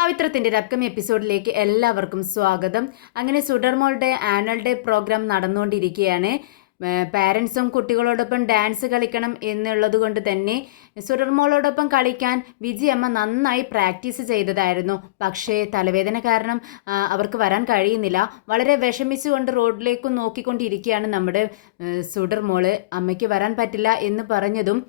പവിത്രത്തിൻ്റെ ഒരു അപ്കമിങ് എപ്പിസോഡിലേക്ക് എല്ലാവർക്കും സ്വാഗതം. അങ്ങനെ സുഡർമോളുടെ ആനുവൽ ഡേ പ്രോഗ്രാം നടന്നുകൊണ്ടിരിക്കുകയാണ്. പാരൻസും കുട്ടികളോടൊപ്പം ഡാൻസ് കളിക്കണം എന്നുള്ളത് കൊണ്ട് തന്നെ സുഡർമോളോടൊപ്പം കളിക്കാൻ വിജയമ്മ നന്നായി പ്രാക്ടീസ് ചെയ്തതായിരുന്നു. പക്ഷേ തലവേദന കാരണം അവർക്ക് വരാൻ കഴിയുന്നില്ല. വളരെ വിഷമിച്ചുകൊണ്ട് റോഡിലേക്ക് നോക്കിക്കൊണ്ടിരിക്കുകയാണ് നമ്മുടെ സുഡർമോള്. അമ്മയ്ക്ക് വരാൻ പറ്റില്ല എന്ന് പറഞ്ഞതും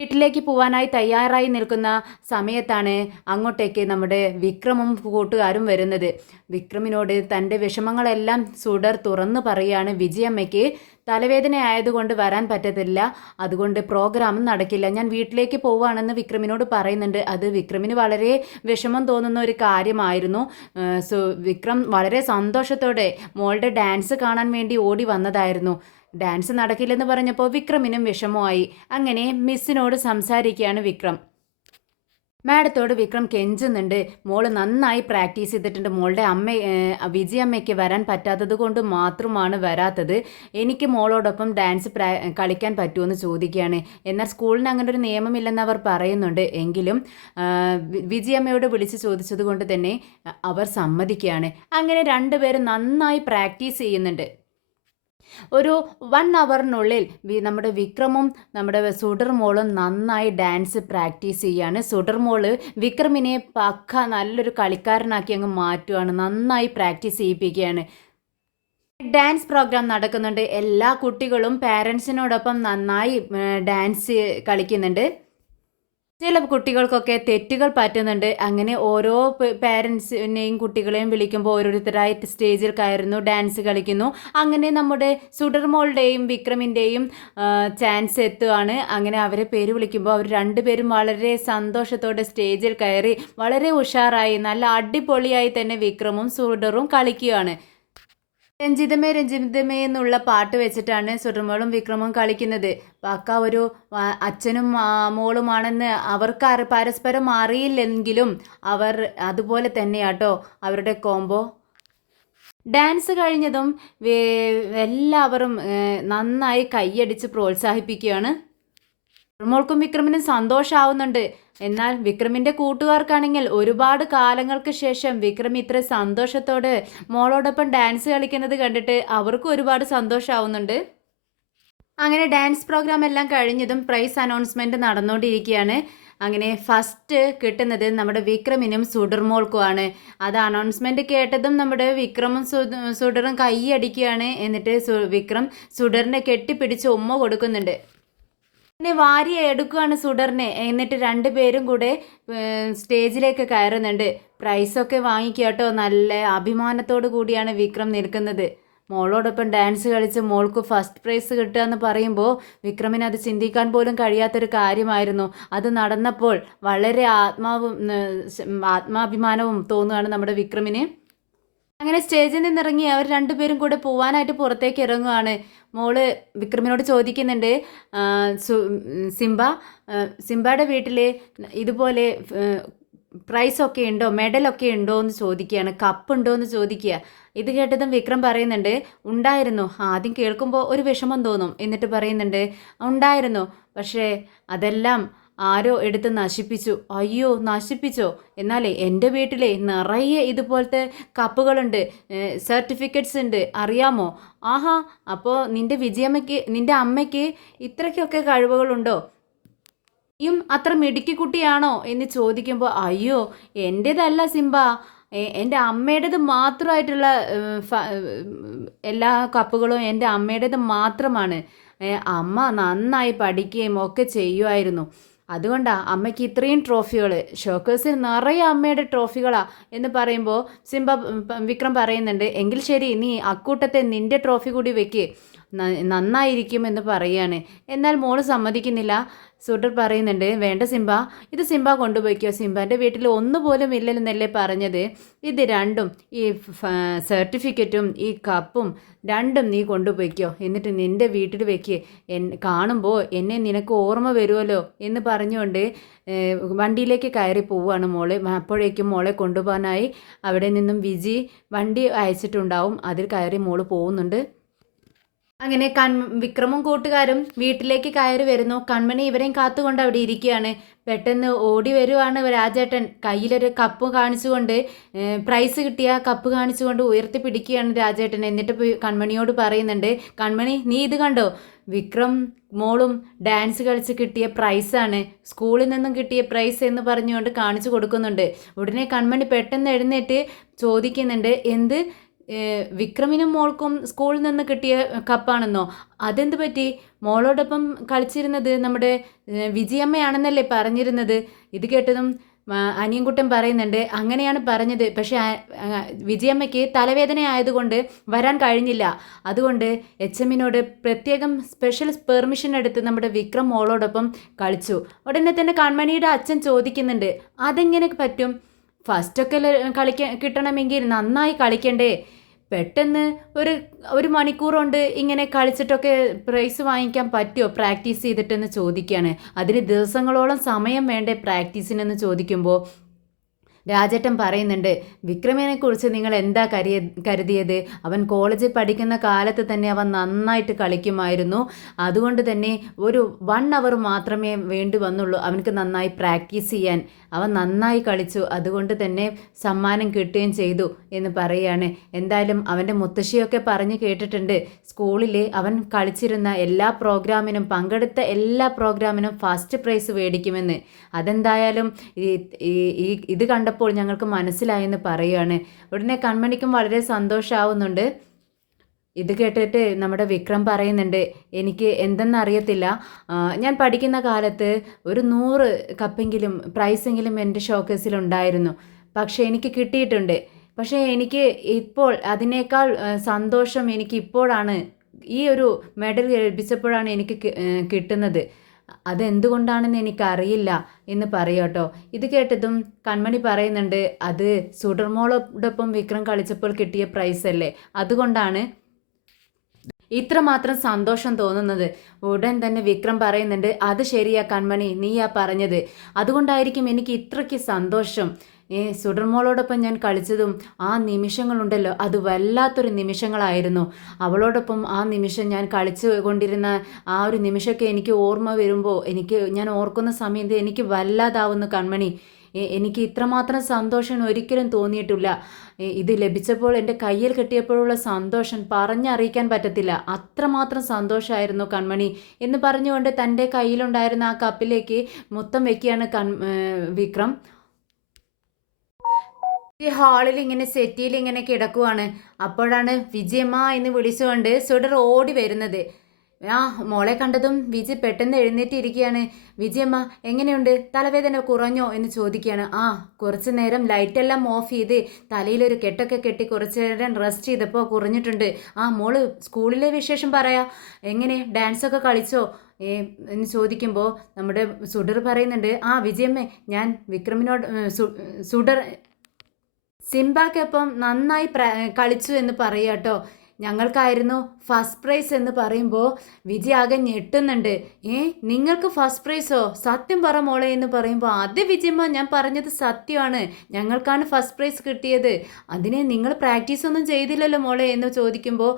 വീട്ടിലേക്ക് പോവാനായി തയ്യാറായി നിൽക്കുന്ന സമയത്താണ് അങ്ങോട്ടേക്ക് നമ്മുടെ വിക്രമും കൂട്ടുകാരും വരുന്നത്. വിക്രമിനോട് തൻ്റെ വിഷമങ്ങളെല്ലാം സുഡർ തുറന്നു പറയുകയാണ്. വിജയമ്മയ്ക്ക് തലവേദന ആയതുകൊണ്ട് വരാൻ പറ്റത്തില്ല, അതുകൊണ്ട് പ്രോഗ്രാം നടക്കില്ല, ഞാൻ വീട്ടിലേക്ക് പോവുകയാണെന്ന് വിക്രമിനോട് പറയുന്നുണ്ട്. അത് വിക്രമിന് വളരെ വിഷമം തോന്നുന്ന ഒരു കാര്യമായിരുന്നു. വിക്രം വളരെ സന്തോഷത്തോടെ മോളുടെ ഡാൻസ് കാണാൻ വേണ്ടി ഓടി വന്നതായിരുന്നു. ഡാൻസ് നടക്കില്ലെന്ന് പറഞ്ഞപ്പോൾ വിക്രമിനും വിഷമമായി. അങ്ങനെ മിസ്സിനോട് സംസാരിക്കുകയാണ് വിക്രം. മാഡത്തോട് വിക്രം കെഞ്ചുന്നുണ്ട്. മോള് നന്നായി പ്രാക്ടീസ് ചെയ്തിട്ടുണ്ട്. മോളുടെ വിജയമ്മയ്ക്ക് വരാൻ പറ്റാത്തത് കൊണ്ട് മാത്രമാണ് വരാത്തത്. എനിക്ക് മോളോടൊപ്പം ഡാൻസ് കളിക്കാൻ പറ്റുമെന്ന് ചോദിക്കുകയാണ്. എന്നാൽ സ്കൂളിന് അങ്ങനെ ഒരു നിയമമില്ലെന്ന് അവർ പറയുന്നുണ്ട്. എങ്കിലും വിജയമ്മയോട് വിളിച്ച് ചോദിച്ചത് കൊണ്ട് തന്നെ അവർ സമ്മതിക്കുകയാണ്. അങ്ങനെ രണ്ടുപേരും നന്നായി പ്രാക്ടീസ് ചെയ്യുന്നുണ്ട്. ഒരു 1 അവറിനുള്ളിൽ നമ്മുടെ വിക്രമും നമ്മുടെ സുഡർ മോളും നന്നായി ഡാൻസ് പ്രാക്ടീസ് ചെയ്യാണ്. സുഡർ മോള് വിക്രമിനെ പക്ക നല്ലൊരു കളിക്കാരനാക്കി അങ്ങ് മാറ്റുകയാണ്. നന്നായി പ്രാക്ടീസ് ചെയ്യിപ്പിക്കുകയാണ്. ഡാൻസ് പ്രോഗ്രാം നടക്കുന്നുണ്ട്. എല്ലാ കുട്ടികളും പാരൻസിനോടൊപ്പം നന്നായി ഡാൻസ് കളിക്കുന്നുണ്ട്. ചില കുട്ടികൾക്കൊക്കെ തെറ്റുകൾ പറ്റുന്നുണ്ട്. അങ്ങനെ ഓരോ പാരൻസിനെയും കുട്ടികളെയും വിളിക്കുമ്പോൾ ഓരോരുത്തരായി സ്റ്റേജിൽ കയറുന്നു, ഡാൻസ് കളിക്കുന്നു. അങ്ങനെ നമ്മുടെ സുഡർമോളുടെയും വിക്രമിൻ്റെയും ചാൻസ് എത്തുകയാണ്. അങ്ങനെ അവരെ പേര് വിളിക്കുമ്പോൾ അവർ രണ്ടുപേരും വളരെ സന്തോഷത്തോടെ സ്റ്റേജിൽ കയറി വളരെ ഉഷാറായി നല്ല അടിപൊളിയായി തന്നെ വിക്രമും സുഡറും കളിക്കുകയാണ്. രഞ്ജിതമേ രഞ്ജിതമേ എന്നുള്ള പാട്ട് വെച്ചിട്ടാണ് സുഡർമോളും വിക്രമും കളിക്കുന്നത്. പക്ക ഒരു അച്ഛനും മോളുമാണെന്ന് അവർക്ക് പരസ്പരം അറിയില്ലെങ്കിലും അവർ അതുപോലെ തന്നെയാട്ടോ അവരുടെ കോംബോ. ഡാൻസ് കഴിഞ്ഞതും എല്ലാവരും നന്നായി കൈയടിച്ച് പ്രോത്സാഹിപ്പിക്കുകയാണ്. മോൾക്കും വിക്രമിനും സന്തോഷമാവുന്നുണ്ട്. എന്നാൽ വിക്രമിൻ്റെ കൂട്ടുകാർക്കാണെങ്കിൽ ഒരുപാട് കാലങ്ങൾക്ക് ശേഷം വിക്രം ഇത്ര സന്തോഷത്തോടെ മോളോടൊപ്പം ഡാൻസ് കളിക്കുന്നത് കണ്ടിട്ട് അവർക്കും ഒരുപാട് സന്തോഷമാവുന്നുണ്ട്. അങ്ങനെ ഡാൻസ് പ്രോഗ്രാം എല്ലാം കഴിഞ്ഞതും പ്രൈസ് അനൗൺസ്മെൻറ്റ് നടന്നുകൊണ്ടിരിക്കുകയാണ്. അങ്ങനെ ഫസ്റ്റ് കിട്ടുന്നത് നമ്മുടെ വിക്രമിനും സുഡർമോൾക്കുമാണ്. അത് അനൗൺസ്മെൻറ്റ് കേട്ടതും നമ്മുടെ വിക്രമും സുഡറും കൈയടിക്കുകയാണ്. എന്നിട്ട് വിക്രം സുഡറിനെ കെട്ടിപ്പിടിച്ച് ഉമ്മ കൊടുക്കുന്നുണ്ട്. പിന്നെ വാരി എടുക്കുകയാണ് സുഡറിനെ. എന്നിട്ട് രണ്ടുപേരും കൂടെ സ്റ്റേജിലേക്ക് കയറുന്നുണ്ട്. പ്രൈസൊക്കെ വാങ്ങിക്കുക കേട്ടോ. നല്ല അഭിമാനത്തോടു കൂടിയാണ് വിക്രം നിൽക്കുന്നത്. മോളോടൊപ്പം ഡാൻസ് കളിച്ച് മോൾക്ക് ഫസ്റ്റ് പ്രൈസ് കിട്ടുക എന്ന് പറയുമ്പോൾ വിക്രമിന് അത് ചിന്തിക്കാൻ പോലും കഴിയാത്തൊരു കാര്യമായിരുന്നു. അത് നടന്നപ്പോൾ വളരെ ആത്മാഭിമാനവും തോന്നുകയാണ് നമ്മുടെ വിക്രമിന്. അങ്ങനെ സ്റ്റേജിൽ നിന്നിറങ്ങി അവർ രണ്ടുപേരും കൂടെ പോവാനായിട്ട് പുറത്തേക്ക് ഇറങ്ങുകയാണ്. മോള് വിക്രമിനോട് ചോദിക്കുന്നുണ്ട്, സിംബയുടെ വീട്ടിൽ ഇതുപോലെ പ്രൈസൊക്കെ ഉണ്ടോ, മെഡലൊക്കെ ഉണ്ടോ എന്ന് ചോദിക്കുകയാണ്, കപ്പ് ഉണ്ടോ എന്ന് ചോദിക്കുക. ഇത് കേട്ടതും വിക്രം പറയുന്നുണ്ട്, ഉണ്ടായിരുന്നു. ആദ്യം കേൾക്കുമ്പോൾ ഒരു വിഷമം തോന്നും. എന്നിട്ട് പറയുന്നുണ്ട്, ഉണ്ടായിരുന്നു, പക്ഷേ അതെല്ലാം ആരോ എടുത്ത് നശിപ്പിച്ചു. അയ്യോ, നശിപ്പിച്ചോ? എന്നാലേ എൻ്റെ വീട്ടിലെ നിറയെ ഇതുപോലത്തെ കപ്പുകളുണ്ട്, സർട്ടിഫിക്കറ്റ്സ് ഉണ്ട്, അറിയാമോ? ആഹാ, അപ്പോൾ നിൻ്റെ അമ്മയ്ക്ക് ഇത്രയ്ക്കൊക്കെ കഴിവുകളുണ്ടോ? നീയും അത്ര മിടുക്കിക്കുട്ടിയാണോ എന്ന് ചോദിക്കുമ്പോൾ, അയ്യോ, എൻ്റേതല്ല സിംബ, എൻ്റെ അമ്മയുടേത് മാത്രമായിട്ടുള്ള എല്ലാ കപ്പുകളും എൻ്റെ അമ്മയുടേത് മാത്രമാണ്. അമ്മ നന്നായി പഠിക്കുകയും ഒക്കെ ചെയ്യുമായിരുന്നു. അതുകൊണ്ടാണ് അമ്മയ്ക്ക് ഇത്രയും ട്രോഫികൾ. ഷോക്കേഴ്സിൽ നിറയെ അമ്മയുടെ ട്രോഫികളാ എന്ന് പറയുമ്പോൾ വിക്രം പറയുന്നുണ്ട്, എങ്കിൽ ശരി, നീ അക്കൂട്ടത്തെ നിൻ്റെ ട്രോഫി കൂടി വെക്ക്, നന്നായിരിക്കും എന്ന് പറയുകയാണ്. എന്നാൽ മോള് സമ്മതിക്കുന്നില്ല. സുഡർ പറയുന്നുണ്ട്, വേണ്ട സിംബ, ഇത് സിംബ കൊണ്ടുപോയിക്കോ. സിംബാൻ്റെ വീട്ടിൽ ഒന്നുപോലും ഇല്ലെന്നല്ലേ പറഞ്ഞത്. ഇത് രണ്ടും, ഈ സർട്ടിഫിക്കറ്റും ഈ കപ്പും രണ്ടും നീ കൊണ്ടുപോയിക്കോ. എന്നിട്ട് നിൻ്റെ വീട്ടിൽ വെക്ക്. കാണുമ്പോൾ എന്നെ നിനക്ക് ഓർമ്മ വരുമല്ലോ എന്ന് പറഞ്ഞുകൊണ്ട് വണ്ടിയിലേക്ക് കയറി പോവുകയാണ് മോള്. അപ്പോഴേക്കും മോളെ കൊണ്ടുപോകാനായി അവിടെ നിന്നും വിജി വണ്ടി അയച്ചിട്ടുണ്ടാവും. അതിൽ കയറി മോള് പോകുന്നുണ്ട്. അങ്ങനെ വിക്രമും കൂട്ടുകാരും വീട്ടിലേക്ക് കയറി വരുന്നു. കൺമണി ഇവരെയും കാത്തുകൊണ്ട് അവിടെ ഇരിക്കുകയാണ്. പെട്ടെന്ന് ഓടി വരുവാണ് രാജേട്ടൻ. കയ്യിലൊരു കപ്പ് കാണിച്ചുകൊണ്ട്, പ്രൈസ് കിട്ടിയ കപ്പ് കാണിച്ചുകൊണ്ട് ഉയർത്തി പിടിക്കുകയാണ് രാജേട്ടൻ. എന്നിട്ട് പോയി കൺമണിയോട് പറയുന്നുണ്ട്, കൺമണി നീ ഇത് കണ്ടോ, വിക്രം മോളും ഡാൻസ് കളിച്ച് കിട്ടിയ പ്രൈസാണ്, സ്കൂളിൽ നിന്നും കിട്ടിയ പ്രൈസ് എന്ന് പറഞ്ഞുകൊണ്ട് കാണിച്ചു കൊടുക്കുന്നുണ്ട്. ഉടനെ കൺമണി പെട്ടെന്ന് എഴുന്നേറ്റ് ചോദിക്കുന്നുണ്ട്, എന്ത്, വിക്രമിനും മോൾക്കും സ്കൂളിൽ നിന്ന് കിട്ടിയ കപ്പാണെന്നോ? അതെന്ത് പറ്റി? മോളോടൊപ്പം കളിച്ചിരുന്നത് നമ്മുടെ വിജയമ്മയാണെന്നല്ലേ പറഞ്ഞിരുന്നത്? ഇത് കേട്ടതും അനിയൻകുട്ടൻ പറയുന്നുണ്ട്, അങ്ങനെയാണ് പറഞ്ഞത്, പക്ഷേ വിജയമ്മയ്ക്ക് തലവേദന ആയതുകൊണ്ട് വരാൻ കഴിഞ്ഞില്ല. അതുകൊണ്ട് എച്ച് പ്രത്യേകം സ്പെഷ്യൽ പെർമിഷൻ എടുത്ത് നമ്മുടെ വിക്രം മോളോടൊപ്പം കളിച്ചു. ഉടനെ തന്നെ കൺമണിയുടെ അച്ഛൻ ചോദിക്കുന്നുണ്ട്, അതെങ്ങനെ പറ്റും? ഫസ്റ്റൊക്കെ കിട്ടണമെങ്കിൽ നന്നായി കളിക്കണ്ടേ? പെട്ടെന്ന് ഒരു മണിക്കൂർ കൊണ്ട് ഇങ്ങനെ കളിച്ചിട്ടൊക്കെ പ്രൈസ് വാങ്ങിക്കാൻ പറ്റുമോ പ്രാക്ടീസ് ചെയ്തിട്ടെന്ന് ചോദിക്കുകയാണ്. അതിന് ദിവസങ്ങളോളം സമയം വേണ്ടേ പ്രാക്ടീസിനെന്ന് ചോദിക്കുമ്പോൾ രാജേട്ടൻ പറയുന്നുണ്ട്, വിക്രമിനെക്കുറിച്ച് നിങ്ങൾ എന്താ കരുതിയത്? അവൻ കോളേജിൽ പഠിക്കുന്ന കാലത്ത് തന്നെ അവൻ നന്നായിട്ട് കളിക്കുമായിരുന്നു. അതുകൊണ്ട് തന്നെ ഒരു 1 അവർ മാത്രമേ വേണ്ടി വന്നുള്ളൂ അവനക്ക് നന്നായി പ്രാക്ടീസ് ചെയ്യാൻ. അവൻ നന്നായി കളിച്ചു, അതുകൊണ്ട് തന്നെ സമ്മാനം കിട്ടുകയും ചെയ്തു എന്ന് പറയുകയാണ്. എന്തായാലും അവൻ്റെ മുത്തശ്ശിയൊക്കെ പറഞ്ഞു കേട്ടിട്ടുണ്ട്, സ്കൂളിൽ അവൻ കളിച്ചിരുന്ന എല്ലാ പ്രോഗ്രാമിനും, പങ്കെടുത്ത എല്ലാ പ്രോഗ്രാമിനും ഫസ്റ്റ് പ്രൈസ് മേടിക്കുമെന്ന്. അതെന്തായാലും ഇത് കണ്ടപ്പോൾ ഞങ്ങൾക്ക് മനസ്സിലായെന്ന് പറയുകയാണ്. ഉടനെ കൺമണിക്കും വളരെ സന്തോഷമാവുന്നുണ്ട്. ഇത് കേട്ടിട്ട് നമ്മുടെ വിക്രം പറയുന്നുണ്ട്, എനിക്ക് എന്തെന്നറിയത്തില്ല, ഞാൻ പഠിക്കുന്ന കാലത്ത് ഒരു 100 കപ്പെങ്കിലും പ്രൈസെങ്കിലും എൻ്റെ ഷോക്കേസിലുണ്ടായിരുന്നു. പക്ഷേ എനിക്ക് കിട്ടിയിട്ടുണ്ട്. പക്ഷേ എനിക്ക് ഇപ്പോൾ അതിനേക്കാൾ സന്തോഷം എനിക്ക് ഇപ്പോഴാണ്, ഈ ഒരു മെഡൽ ലഭിച്ചപ്പോഴാണ് എനിക്ക് കിട്ടുന്നത്. അതെന്തുകൊണ്ടാണെന്ന് എനിക്കറിയില്ല എന്ന് പറയോട്ടോ. ഇത് കേട്ടതും കൺമണി പറയുന്നുണ്ട്, അത് സുഡർമോളോടൊപ്പം വിക്രം കളിച്ചപ്പോൾ കിട്ടിയ പ്രൈസല്ലേ, അതുകൊണ്ടാണ് ഇത്രമാത്രം സന്തോഷം തോന്നുന്നത്. ഉടൻ തന്നെ വിക്രം പറയുന്നുണ്ട്, അത് ശരിയാ കൺമണി, നീയാ പറഞ്ഞത്, അതുകൊണ്ടായിരിക്കും എനിക്ക് ഇത്രയ്ക്ക് സന്തോഷം. സുഡർമോളോടൊപ്പം ഞാൻ കളിച്ചതും ആ നിമിഷങ്ങളുണ്ടല്ലോ, അത് വല്ലാത്തൊരു നിമിഷങ്ങളായിരുന്നു. അവളോടൊപ്പം ആ നിമിഷം ഞാൻ കളിച്ചു കൊണ്ടിരുന്ന ആ ഒരു നിമിഷമൊക്കെ എനിക്ക് ഓർമ്മ വരുമ്പോൾ, ഞാൻ ഓർക്കുന്ന സമയത്ത് എനിക്ക് വല്ലാതാവുന്നു കൺമണി. എനിക്ക് ഇത്രമാത്രം സന്തോഷം ഒരിക്കലും തോന്നിയിട്ടില്ല. ഇത് ലഭിച്ചപ്പോൾ എൻ്റെ കയ്യിൽ കിട്ടിയപ്പോഴുള്ള സന്തോഷം പറഞ്ഞറിയിക്കാൻ പറ്റത്തില്ല. അത്രമാത്രം സന്തോഷമായിരുന്നു കൺമണി എന്ന് പറഞ്ഞുകൊണ്ട് തൻ്റെ കയ്യിലുണ്ടായിരുന്ന ആ കപ്പിലേക്ക് മുത്തം വെക്കുകയാണ് വിക്രം. ഈ ഹാളിൽ ഇങ്ങനെ സെറ്റിയിൽ ഇങ്ങനെ കിടക്കുവാണ്. അപ്പോഴാണ് വിജയമ്മ എന്ന് വിളിച്ചുകൊണ്ട് സുഡർ ഓടി വരുന്നത്. ആ മോളെ കണ്ടതും വിജി പെട്ടെന്ന് എഴുന്നേറ്റിരിക്കുകയാണ്. വിജയമ്മ എങ്ങനെയുണ്ട്, തലവേദന കുറഞ്ഞോ എന്ന് ചോദിക്കുകയാണ്. ആ കുറച്ച് നേരം ലൈറ്റെല്ലാം ഓഫ് ചെയ്ത് തലയിലൊരു കെട്ടൊക്കെ കെട്ടി കുറച്ച് നേരം റെസ്റ്റ് ചെയ്തപ്പോൾ കുറഞ്ഞിട്ടുണ്ട്. ആ മോള് സ്കൂളിലെ വിശേഷം പറയാ, എങ്ങനെ ഡാൻസൊക്കെ കളിച്ചോ എന്ന് ചോദിക്കുമ്പോൾ നമ്മുടെ സുഡർ പറയുന്നുണ്ട്, ആ വിജയമ്മേ, ഞാൻ വിക്രമിനോട് സുഡർ സിംബാക്കൊപ്പം നന്നായി കളിച്ചു എന്ന് പറയാട്ടോ. ഞങ്ങൾക്കായിരുന്നു ഫസ്റ്റ് പ്രൈസ് എന്ന് പറയുമ്പോൾ വിജയ് ആകെ ഞെട്ടുന്നുണ്ട്. നിങ്ങൾക്ക് ഫസ്റ്റ് പ്രൈസോ? സത്യം പറ മോളെ എന്ന് പറയുമ്പോൾ, അത് വിജയമ്മ, ഞാൻ പറഞ്ഞത് സത്യമാണ്, ഞങ്ങൾക്കാണ് ഫസ്റ്റ് പ്രൈസ് കിട്ടിയത്. അതിന് നിങ്ങൾ പ്രാക്ടീസ് ഒന്നും ചെയ്തില്ലല്ലോ മോളെ എന്ന് ചോദിക്കുമ്പോൾ,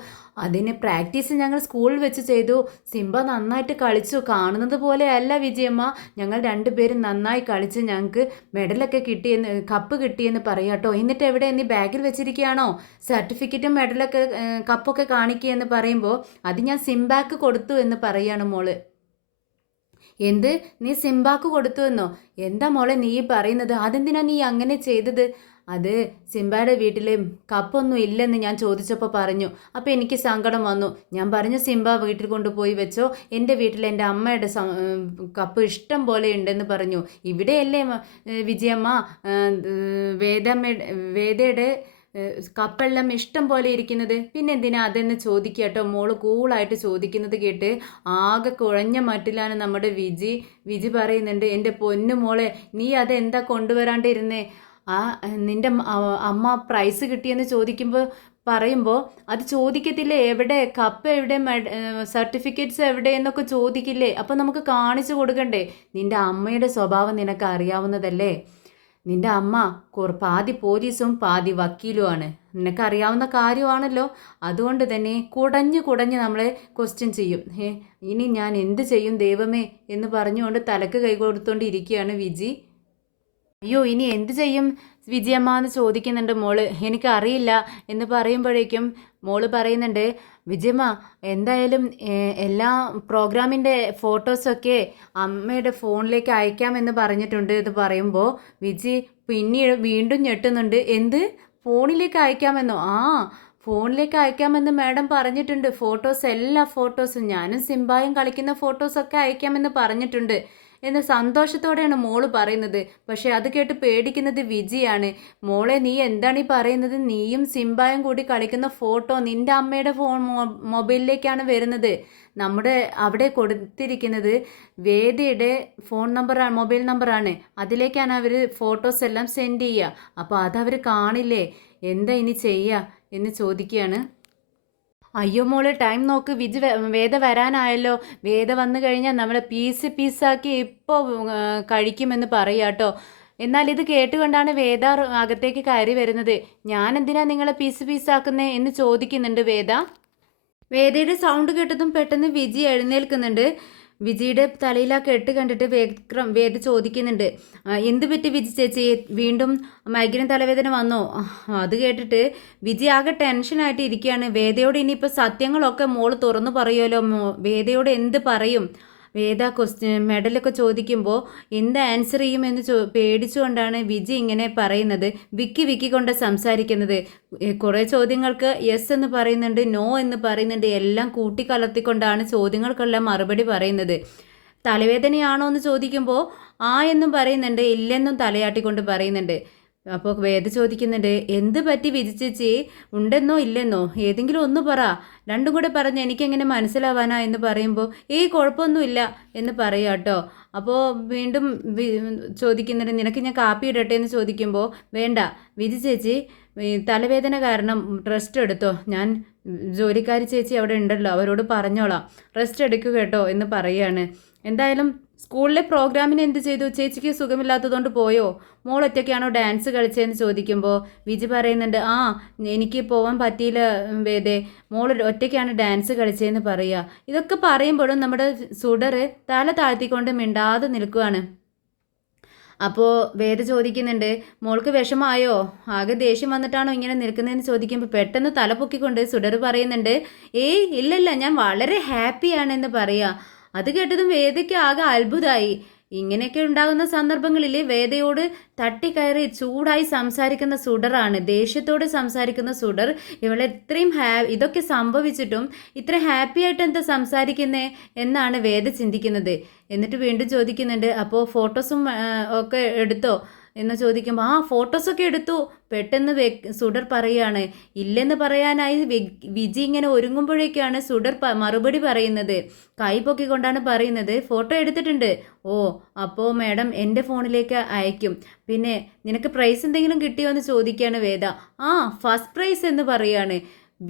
അതിന് പ്രാക്ടീസ് ഞങ്ങൾ സ്കൂളിൽ വെച്ച് ചെയ്തു. സിംബ നന്നായിട്ട് കളിച്ചു, കാണുന്നത് പോലെയല്ല വിജയമ്മ, ഞങ്ങൾ രണ്ടുപേരും നന്നായി കളിച്ച് ഞങ്ങൾക്ക് മെഡലൊക്കെ കിട്ടിയെന്ന്, കപ്പ് കിട്ടിയെന്ന് പറയാട്ടോ. എന്നിട്ട് എവിടെ, നീ ബാഗിൽ വെച്ചിരിക്കുകയാണോ സർട്ടിഫിക്കറ്റും മെഡലൊക്കെ കപ്പൊക്കെ കാണിക്കുകയെന്ന് പറയുമ്പോൾ, അത് ഞാൻ സിംബാക്ക് കൊടുത്തു എന്ന് പറയാണ് മോള്. എന്ത്, നീ സിംബാക്ക് കൊടുത്തു എന്നോ? എന്താ മോളെ നീ പറയുന്നത്? അതെന്തിനാ നീ അങ്ങനെ ചെയ്തത്? അത് സിംബയുടെ വീട്ടിൽ കപ്പൊന്നും ഇല്ലെന്ന് ഞാൻ ചോദിച്ചപ്പോൾ പറഞ്ഞു. അപ്പോൾ എനിക്ക് സങ്കടം വന്നു. ഞാൻ പറഞ്ഞു, സിംബ വീട്ടിൽ കൊണ്ടുപോയി വെച്ചോ, എൻ്റെ വീട്ടിൽ എൻ്റെ അമ്മയുടെ കപ്പ് ഇഷ്ടം പോലെ ഉണ്ടെന്ന് പറഞ്ഞു. ഇവിടെയല്ലേ വിജയമ്മ വേദയുടെ കപ്പെല്ലാം ഇഷ്ടം പോലെ ഇരിക്കുന്നത്, പിന്നെ എന്തിനാ അതെന്ന് ചോദിക്കട്ടോ. മോള് കൂളായിട്ട് ചോദിക്കുന്നത് കേട്ട് ആകെ കുഴഞ്ഞ മട്ടിലാണ് നമ്മുടെ വിജി പറയുന്നുണ്ട്, എൻ്റെ പൊന്നു മോളെ, നീ അതെന്താ കൊണ്ടുവരാണ്ടിരുന്നേ? നിൻ്റെ അമ്മ പ്രൈസ് കിട്ടിയെന്ന് പറയുമ്പോൾ അത് ചോദിക്കത്തില്ലേ, എവിടെ കപ്പ്, എവിടെ സർട്ടിഫിക്കറ്റ്സ് എവിടെ എന്നൊക്കെ ചോദിക്കില്ലേ? അപ്പോൾ നമുക്ക് കാണിച്ചു കൊടുക്കണ്ടേ? നിൻ്റെ അമ്മയുടെ സ്വഭാവം നിനക്ക് അറിയാവുന്നതല്ലേ? നിന്റെ അമ്മ പാതി പോലീസും പാതി വക്കീലുമാണ്. നിനക്കറിയാവുന്ന കാര്യമാണല്ലോ. അതുകൊണ്ട് തന്നെ കുടഞ്ഞ് കുടഞ്ഞ് നമ്മളെ ക്വസ്റ്റ്യൻ ചെയ്യും. ഇനി ഞാൻ എന്ത് ചെയ്യും ദൈവമേ എന്ന് പറഞ്ഞുകൊണ്ട് തലക്ക് കൈ കൊടുത്തുകൊണ്ടിരിക്കുകയാണ് വിജി. അയ്യോ ഇനി എന്ത് ചെയ്യും വിജയമ്മ എന്ന് ചോദിക്കുന്നുണ്ട് മോള്. എനിക്കറിയില്ല എന്ന് പറയുമ്പോഴേക്കും മോള് പറയുന്നുണ്ട്, വിജയമ്മ എന്തായാലും എല്ലാ പ്രോഗ്രാമിൻ്റെ ഫോട്ടോസൊക്കെ അമ്മയുടെ ഫോണിലേക്ക് അയക്കാമെന്ന് പറഞ്ഞിട്ടുണ്ട് എന്ന് പറയുമ്പോൾ വിജി പിന്നീട് വീണ്ടും ഞെട്ടുന്നുണ്ട്. എന്ത് ഫോണിലേക്ക് അയക്കാമെന്നോ? ആ ഫോണിലേക്ക് അയക്കാമെന്ന് മാഡം പറഞ്ഞിട്ടുണ്ട്. ഫോട്ടോസ്, എല്ലാ ഫോട്ടോസും ഞാനും സിംബായും കളിക്കുന്ന ഫോട്ടോസൊക്കെ അയക്കാമെന്ന് പറഞ്ഞിട്ടുണ്ട് എന്ന് സന്തോഷത്തോടെയാണ് മോള് പറയുന്നത്. പക്ഷെ അത് കേട്ട് പേടിക്കുന്നത് വിജിയാണ്. മോളെ നീ എന്താണ് ഈ പറയുന്നത്? നീയും സിംബായും കൂടി കളിക്കുന്ന ഫോട്ടോ നിൻ്റെ അമ്മയുടെ മൊബൈലിലേക്കാണ് വരുന്നത്. നമ്മുടെ അവിടെ കൊടുത്തിരിക്കുന്നത് വേദയുടെ ഫോൺ നമ്പറാണ്, മൊബൈൽ നമ്പറാണ്. അതിലേക്കാണ് അവർ ഫോട്ടോസ് എല്ലാം സെൻഡ് ചെയ്യുക. അപ്പോൾ അതവർ കാണില്ലേ? എന്താ ഇനി ചെയ്യുക എന്ന് ചോദിക്കുകയാണ്. അയ്യോ മോള് ടൈം നോക്ക്, വേദ വരാനായല്ലോ. വേദ വന്നു കഴിഞ്ഞാൽ നമ്മളെ പീസാക്കി ഇപ്പോൾ കഴിക്കുമെന്ന് പറയാട്ടോ. എന്നാൽ ഇത് കേട്ടുകൊണ്ടാണ് വേദ അകത്തേക്ക് കയറി വരുന്നത്. ഞാൻ എന്തിനാ നിങ്ങളെ പീസാക്കുന്നേ എന്ന് ചോദിക്കുന്നുണ്ട് വേദ. വേദയുടെ സൗണ്ട് കേട്ടതും പെട്ടെന്ന് വിജി എഴുന്നേൽക്കുന്നുണ്ട്. വിജിയുടെ തലയിൽ ആ കെട്ട് കണ്ടിട്ട് വേദ ചോദിക്കുന്നുണ്ട്, എന്ത് പറ്റി വിജി ചേച്ചി, വീണ്ടും മൈഗ്രൈൻ തലവേദന വന്നോ? അത് കേട്ടിട്ട് വിജി ആകെ ടെൻഷനായിട്ട് ഇരിക്കുകയാണ്. വേദയോട് ഇനിയിപ്പോൾ സത്യങ്ങളൊക്കെ മോള് തുറന്നു പറയുമല്ലോ. വേദയോട് എന്ത് പറയും? വേദ മെഡലൊക്കെ ചോദിക്കുമ്പോൾ എന്ത് ആൻസർ ചെയ്യുമെന്ന് പേടിച്ചുകൊണ്ടാണ് വിജി ഇങ്ങനെ പറയുന്നത്. വിക്കി കൊണ്ട് സംസാരിക്കുന്നത്. കുറേ ചോദ്യങ്ങൾക്ക് യെസ് എന്ന് പറയുന്നുണ്ട്, നോ എന്ന് പറയുന്നുണ്ട്. എല്ലാം കൂട്ടിക്കലർത്തിക്കൊണ്ടാണ് ചോദ്യങ്ങൾക്കെല്ലാം മറുപടി പറയുന്നത്. തലവേദനയാണോ എന്ന് ചോദിക്കുമ്പോൾ ആ എന്നും പറയുന്നുണ്ട്, ഇല്ലെന്നും തലയാട്ടിക്കൊണ്ട് പറയുന്നുണ്ട്. അപ്പോൾ വേദ ചോദിക്കുന്നുണ്ട്, എന്ത് പറ്റി വിജിച്ചേച്ചി? ഉണ്ടെന്നോ ഇല്ലെന്നോ ഏതെങ്കിലും ഒന്ന് പറ, രണ്ടും കൂടെ പറഞ്ഞ് എനിക്കെങ്ങനെ മനസ്സിലാവാനാ എന്ന് പറയുമ്പോൾ കുഴപ്പമൊന്നുമില്ല എന്ന് പറയാം കേട്ടോ. അപ്പോൾ വീണ്ടും ചോദിക്കുന്നുണ്ട്, നിനക്ക് ഞാൻ കാപ്പി ഇടട്ടെ എന്ന് ചോദിക്കുമ്പോൾ വേണ്ട വിജി ചേച്ചി, തലവേദന കാരണം റെസ്റ്റ് എടുത്തോ, ഞാൻ ജോലിക്കാരി ചേച്ചി അവിടെ ഉണ്ടല്ലോ അവരോട് പറഞ്ഞോളാം, റെസ്റ്റ് എടുക്കുക കേട്ടോ എന്ന് പറയുകയാണ്. എന്തായാലും സ്കൂളിലെ പ്രോഗ്രാമിന് എന്ത് ചെയ്തു? ചേച്ചിക്ക് സുഖമില്ലാത്തതുകൊണ്ട് പോയോ? മോൾ ഒറ്റയ്ക്കാണോ ഡാൻസ് കളിച്ചതെന്ന് ചോദിക്കുമ്പോൾ വിജി പറയുന്നുണ്ട്, എനിക്ക് പോകാൻ പറ്റിയില്ല വേദേ, മോൾ ഒറ്റയ്ക്കാണ് ഡാൻസ് കളിച്ചതെന്ന് പറയുക. ഇതൊക്കെ പറയുമ്പോഴും നമ്മുടെ സുഡർ തല താഴ്ത്തിക്കൊണ്ട് മിണ്ടാതെ നിൽക്കുകയാണ്. അപ്പോൾ വേദ ചോദിക്കുന്നുണ്ട്, മോൾക്ക് വിഷമായോ? ആകെ ദേഷ്യം വന്നിട്ടാണോ ഇങ്ങനെ നിൽക്കുന്നതെന്ന് ചോദിക്കുമ്പോൾ പെട്ടെന്ന് തല പൊക്കിക്കൊണ്ട് സുഡർ പറയുന്നുണ്ട്, ഇല്ലല്ല ഞാൻ വളരെ ഹാപ്പിയാണെന്ന് പറയുക. അത് കേട്ടതും വേദയ്ക്ക് ആകെ അത്ഭുതമായി. ഇങ്ങനെയൊക്കെ ഉണ്ടാകുന്ന സന്ദർഭങ്ങളിൽ വേദയോട് തട്ടിക്കയറി ചൂടായി സംസാരിക്കുന്ന സുഡറാണ്, ദേഷ്യത്തോടെ സംസാരിക്കുന്ന സുഡർ. ഇവളെ ഇത്രയും ഇതൊക്കെ സംഭവിച്ചിട്ടും ഇത്ര ഹാപ്പി ആയിട്ട് എന്താ സംസാരിക്കുന്നേ എന്നാണ് വേദ ചിന്തിക്കുന്നത്. എന്നിട്ട് വീണ്ടും ചോദിക്കുന്നുണ്ട്, അപ്പോൾ ഫോട്ടോസും ഒക്കെ എടുത്തോ എന്ന് ചോദിക്കുമ്പോൾ ഫോട്ടോസൊക്കെ എടുത്തു. പെട്ടെന്ന് സുഡർ പറയുകയാണ്. ഇല്ലെന്ന് പറയാനായി വിജി ഇങ്ങനെ ഒരുങ്ങുമ്പോഴേക്കാണ് സുഡർ മറുപടി പറയുന്നത്. കൈ പൊക്കിക്കൊണ്ടാണ് പറയുന്നത്, ഫോട്ടോ എടുത്തിട്ടുണ്ട്. അപ്പോൾ മാഡം എൻ്റെ ഫോണിലേക്ക് അയക്കും. പിന്നെ നിനക്ക് പ്രൈസ് എന്തെങ്കിലും കിട്ടിയോ എന്ന് ചോദിക്കുകയാണ് വേദ. ഫസ്റ്റ് പ്രൈസ് എന്ന് പറയുകയാണ്.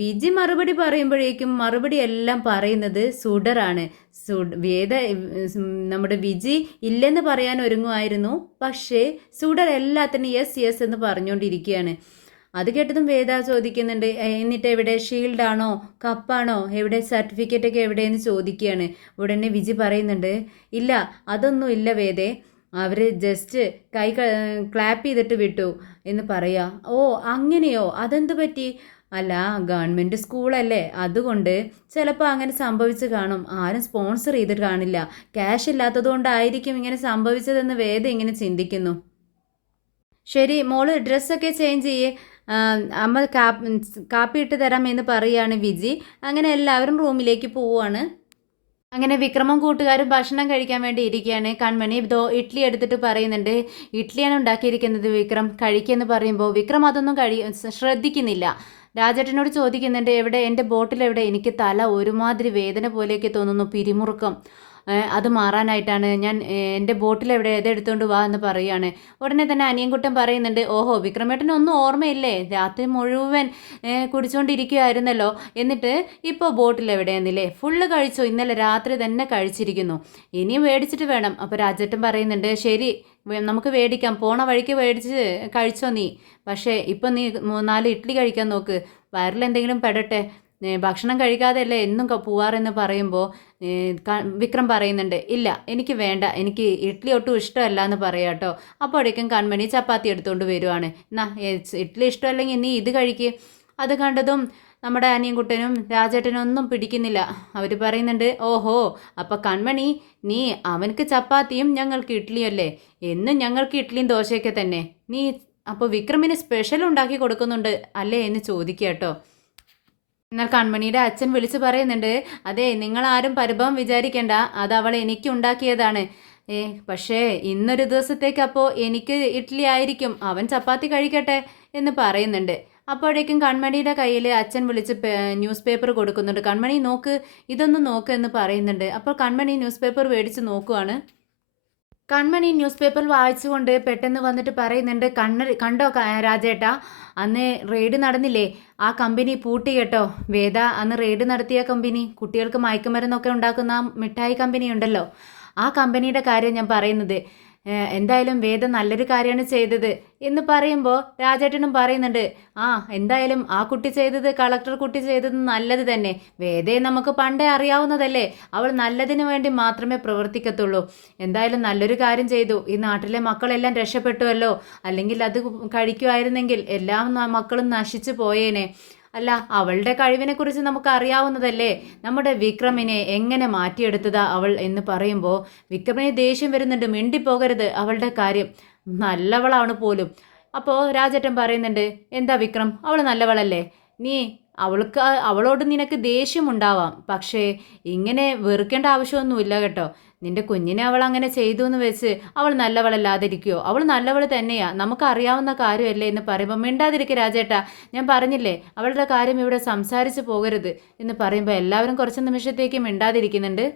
വിജി മറുപടി പറയുമ്പോഴേക്കും മറുപടി എല്ലാം പറയുന്നത് സുഡറാണ്. വേദ നമ്മുടെ വിജി ഇല്ലെന്ന് പറയാൻ ഒരുങ്ങുമായിരുന്നു, പക്ഷേ സുഡർ എല്ലാത്തിനും യെസ് എന്ന് പറഞ്ഞുകൊണ്ടിരിക്കുകയാണ്. അത് കേട്ടതും വേദ ചോദിക്കുന്നുണ്ട്, എന്നിട്ട് എവിടെ ഷീൽഡാണോ കപ്പാണോ എവിടെ സർട്ടിഫിക്കറ്റൊക്കെ എവിടെയെന്ന് ചോദിക്കുകയാണ്. ഉടനെ വിജി പറയുന്നുണ്ട്, ഇല്ല അതൊന്നും ഇല്ല വേദേ, അവർ ജസ്റ്റ് കൈ ക്ലാപ്പ് ചെയ്തിട്ട് വിട്ടു എന്ന് പറയാ. അങ്ങനെയോ? അതെന്ത് പറ്റി? അല്ല ഗവൺമെൻറ് സ്കൂളല്ലേ, അതുകൊണ്ട് ചിലപ്പോൾ അങ്ങനെ സംഭവിച്ച് കാണും. ആരും സ്പോൺസർ ചെയ്തിട്ട് കാണില്ല, ക്യാഷ് ഇല്ലാത്തതുകൊണ്ടായിരിക്കും ഇങ്ങനെ സംഭവിച്ചതെന്ന് വേദ ഇങ്ങനെ ചിന്തിക്കുന്നു. ശരി മോള് ഡ്രസ്സൊക്കെ ചേഞ്ച് ചെയ്യേ, അമ്മ കാപ്പി ഇട്ട് തരാം എന്ന് പറയുകയാണ് വിജി. അങ്ങനെ എല്ലാവരും റൂമിലേക്ക് പോവുകയാണ്. അങ്ങനെ വിക്രമും കൂട്ടുകാരും ഭക്ഷണം കഴിക്കാൻ വേണ്ടി ഇരിക്കുകയാണ്. കൺമണി ഇഡ്ഡലി എടുത്തിട്ട് പറയുന്നുണ്ട്, ഇഡ്ഡലിയാണ് ഉണ്ടാക്കിയിരിക്കുന്നത് വിക്രം, കഴിക്കുമെന്ന് പറയുമ്പോൾ വിക്രം അതൊന്നും ശ്രദ്ധിക്കുന്നില്ല. രാജേട്ടനോട് ചോദിക്കുന്നുണ്ട്, എവിടെ എൻ്റെ ബോട്ടിൽ എവിടെ? എനിക്ക് തല ഒരുമാതിരി വേദന പോലെയൊക്കെ തോന്നുന്നു, പിരിമുറുക്കം, അത് മാറാനായിട്ടാണ് ഞാൻ എൻ്റെ ബോട്ടിൽ എവിടെ എടുത്തുകൊണ്ട് വാ എന്ന് പറയുകയാണ്. ഉടനെ തന്നെ അനിയൻകുട്ടൻ പറയുന്നുണ്ട്, ഓഹോ വിക്രമേട്ടനൊന്നും ഓർമ്മയില്ലേ, രാത്രി മുഴുവൻ കുടിച്ചുകൊണ്ടിരിക്കുകയായിരുന്നല്ലോ, എന്നിട്ട് ഇപ്പോൾ ബോട്ടിൽ എവിടെയെന്നില്ലേ, ഫുള്ള് കഴിച്ചോ? ഇന്നലെ രാത്രി തന്നെ കഴിച്ചിരിക്കുന്നു, ഇനിയും മേടിച്ചിട്ട് വേണം. അപ്പോൾ രാജേട്ടൻ പറയുന്നുണ്ട്, ശരി നമുക്ക് മേടിക്കാം, പോണ വഴിക്ക് മേടിച്ച് കഴിച്ചോ നീ. പക്ഷേ ഇപ്പം നീ 4 ഇഡ്ഡലി കഴിക്കാൻ നോക്ക്, വയറിലെന്തെങ്കിലും പെടട്ടെ. ഭക്ഷണം കഴിക്കാതെയല്ലേ എന്നും പോവാറെന്ന് പറയുമ്പോൾ വിക്രം പറയുന്നുണ്ട്, ഇല്ല എനിക്ക് വേണ്ട, എനിക്ക് ഇഡ്ഡലി ഒട്ടും ഇഷ്ടമല്ല എന്ന് പറയാം കേട്ടോ. അപ്പോഴേക്കും കൺമണി ചപ്പാത്തി എടുത്തുകൊണ്ട് വരുവാണ്. എന്നാ ഇഡ്ഡലി ഇഷ്ടമല്ലെങ്കിൽ നീ ഇത് കഴിക്ക്. അത് കണ്ടതും നമ്മുടെ അനിയൻകുട്ടനും രാജേട്ടനും ഒന്നും പിടിക്കുന്നില്ല. അവർ പറയുന്നുണ്ട്, ഓഹോ അപ്പം കൺമണി നീ അവനക്ക് ചപ്പാത്തിയും ഞങ്ങൾക്ക് ഇഡ്ഡലിയും അല്ലേ, എന്നും ഞങ്ങൾക്ക് ഇഡ്ഡലിയും ദോശയൊക്കെ തന്നെ. നീ അപ്പോൾ വിക്രമിന് സ്പെഷ്യൽ ഉണ്ടാക്കി കൊടുക്കുന്നുണ്ട് അല്ലേ എന്ന് ചോദിക്കുക കേട്ടോ. എന്നാൽ കൺമണിയുടെ അച്ഛൻ വിളിച്ച് പറയുന്നുണ്ട്, അതെ നിങ്ങളാരും പരിഭവം വിചാരിക്കേണ്ട, അത് അവൾ എനിക്ക് ഉണ്ടാക്കിയതാണ്. പക്ഷേ ഇന്നൊരു ദിവസത്തേക്ക് അപ്പോൾ എനിക്ക് ഇഡ്ഡലി ആയിരിക്കും, അവൻ ചപ്പാത്തി കഴിക്കട്ടെ എന്ന് പറയുന്നുണ്ട്. അപ്പോഴേക്കും കൺമണിയുടെ കയ്യിൽ അച്ഛൻ വിളിച്ച് ന്യൂസ് പേപ്പർ കൊടുക്കുന്നുണ്ട്. കൺമണി നോക്ക്, ഇതൊന്ന് നോക്ക് എന്ന് പറയുന്നുണ്ട്. അപ്പോൾ കൺമണി ന്യൂസ് പേപ്പർ മേടിച്ച് നോക്കുവാണ്. കൺമണി ന്യൂസ് പേപ്പർ വായിച്ചുകൊണ്ട് പെട്ടെന്ന് വന്നിട്ട് പറയുന്നുണ്ട്, കണ്ടോ രാജേട്ടാ, അന്ന് റെയ്ഡ് നടന്നില്ലേ, ആ കമ്പനി പൂട്ടി കേട്ടോ. വേദ അന്ന് റെയ്ഡ് നടത്തിയ കമ്പനി, കുട്ടികൾക്ക് മയക്കുമരുന്നൊക്കെ ഉണ്ടാക്കുന്ന മിഠായി കമ്പനി ഉണ്ടല്ലോ, ആ കമ്പനിയുടെ കാര്യം ഞാൻ പറയുന്നത്. എന്തായാലും വേദ നല്ലൊരു കാര്യമാണ് ചെയ്തത് എന്ന് പറയുമ്പോൾ രാജേട്ടനും പറയുന്നുണ്ട്, ആ എന്തായാലും ആ കുട്ടി ചെയ്തത്, കളക്ടർ കുട്ടി ചെയ്തത് നല്ലത് തന്നെ. വേദയെ നമുക്ക് പണ്ടേ അറിയാവുന്നതല്ലേ, അവൾ നല്ലതിന് വേണ്ടി മാത്രമേ പ്രവർത്തിക്കത്തുള്ളൂ. എന്തായാലും നല്ലൊരു കാര്യം ചെയ്തു, ഈ നാട്ടിലെ മക്കളെല്ലാം രക്ഷപ്പെട്ടുവല്ലോ. അല്ലെങ്കിൽ അത് കഴിക്കുമായിരുന്നെങ്കിൽ എല്ലാ മക്കളും നശിച്ചു പോയേനെ. അല്ല, അവളുടെ കഴിവിനെക്കുറിച്ച് നമുക്ക് അറിയാവുന്നതല്ലേ, നമ്മുടെ വിക്രമിനെ എങ്ങനെ മാറ്റിയെടുത്തതാ അവൾ എന്ന് പറയുമ്പോൾ വിക്രമിന് ദേഷ്യം വരുന്നുണ്ട്. മിണ്ടിപ്പോകരുത്, അവളുടെ കാര്യം നല്ലവളാണ് പോലും. അപ്പോൾ രാജേട്ടൻ പറയുന്നുണ്ട്, എന്താ വിക്രം, അവൾ നല്ലവളല്ലേ, നീ അവളോട് നിനക്ക് ദേഷ്യമുണ്ടാവാം, പക്ഷേ ഇങ്ങനെ വെറുക്കേണ്ട ആവശ്യമൊന്നുമില്ല കേട്ടോ. നിന്റെ കുഞ്ഞിനെ അവൾ അങ്ങനെ ചെയ്തു എന്ന് വെച്ച് അവൾ നല്ലവളല്ലാതിരിക്കുമോ, അവൾ നല്ലവൾ തന്നെയാ, നമുക്കറിയാവുന്ന കാര്യമല്ലേ എന്ന് പറയുമ്പോൾ മിണ്ടാതിരിക്കുക രാജേട്ടാ, ഞാൻ പറഞ്ഞില്ലേ അവളുടെ കാര്യം ഇവിടെ സംസാരിച്ച് പോകരുത് എന്ന് പറയുമ്പോൾ എല്ലാവരും കുറച്ച് നിമിഷത്തേക്ക് മിണ്ടാതിരിക്കുന്നുണ്ട്.